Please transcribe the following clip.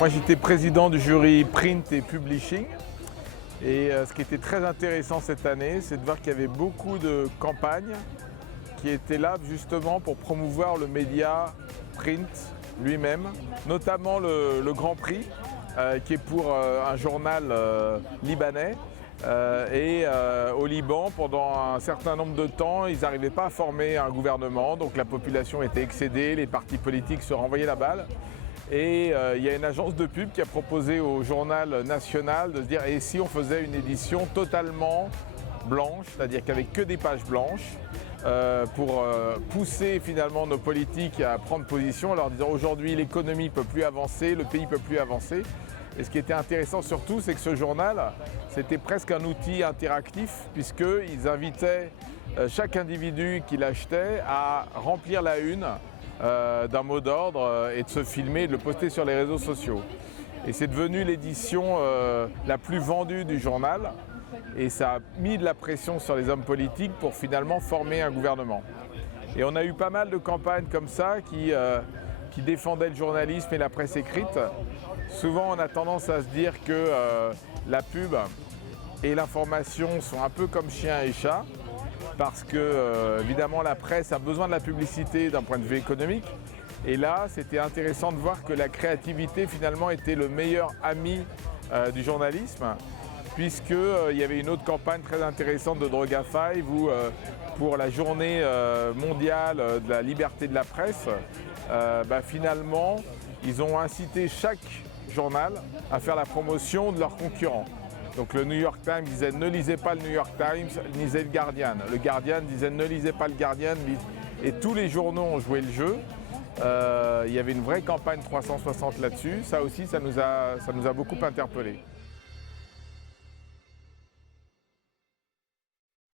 Moi j'étais président du jury Print et Publishing et ce qui était très intéressant cette année, c'est de voir qu'il y avait beaucoup de campagnes qui étaient là justement pour promouvoir le média print lui-même, notamment le Grand Prix qui est pour un journal libanais. Au Liban, pendant un certain nombre de temps, ils n'arrivaient pas à former un gouvernement, donc la population était excédée, les partis politiques se renvoyaient la balle. Et il y a une agence de pub qui a proposé au journal national de se dire et si on faisait une édition totalement blanche, c'est-à-dire qu'avec que des pages blanches, pour pousser finalement nos politiques à prendre position en leur disant aujourd'hui l'économie ne peut plus avancer, le pays ne peut plus avancer. Et ce qui était intéressant surtout, c'est que ce journal, c'était presque un outil interactif puisqu'ils invitaient chaque individu qui l'achetait à remplir la une d'un mot d'ordre et de se filmer et de le poster sur les réseaux sociaux. Et c'est devenu l'édition la plus vendue du journal et ça a mis de la pression sur les hommes politiques pour finalement former un gouvernement. Et on a eu pas mal de campagnes comme ça qui défendaient le journalisme et la presse écrite. Souvent on a tendance à se dire que la pub et l'information sont un peu comme chien et chat, parce que évidemment la presse a besoin de la publicité d'un point de vue économique. Et là, c'était intéressant de voir que la créativité finalement était le meilleur ami du journalisme, puisqu'il y avait une autre campagne très intéressante de Droga 5 où pour la journée mondiale de la liberté de la presse, finalement, ils ont incité chaque journal à faire la promotion de leurs concurrents. Donc le New York Times disait ne lisez pas le New York Times, lisez le Guardian. Le Guardian disait ne lisez pas le Guardian. Et tous les journaux ont joué le jeu. Il y avait une vraie campagne 360 là-dessus. Ça aussi, ça nous a beaucoup interpellés.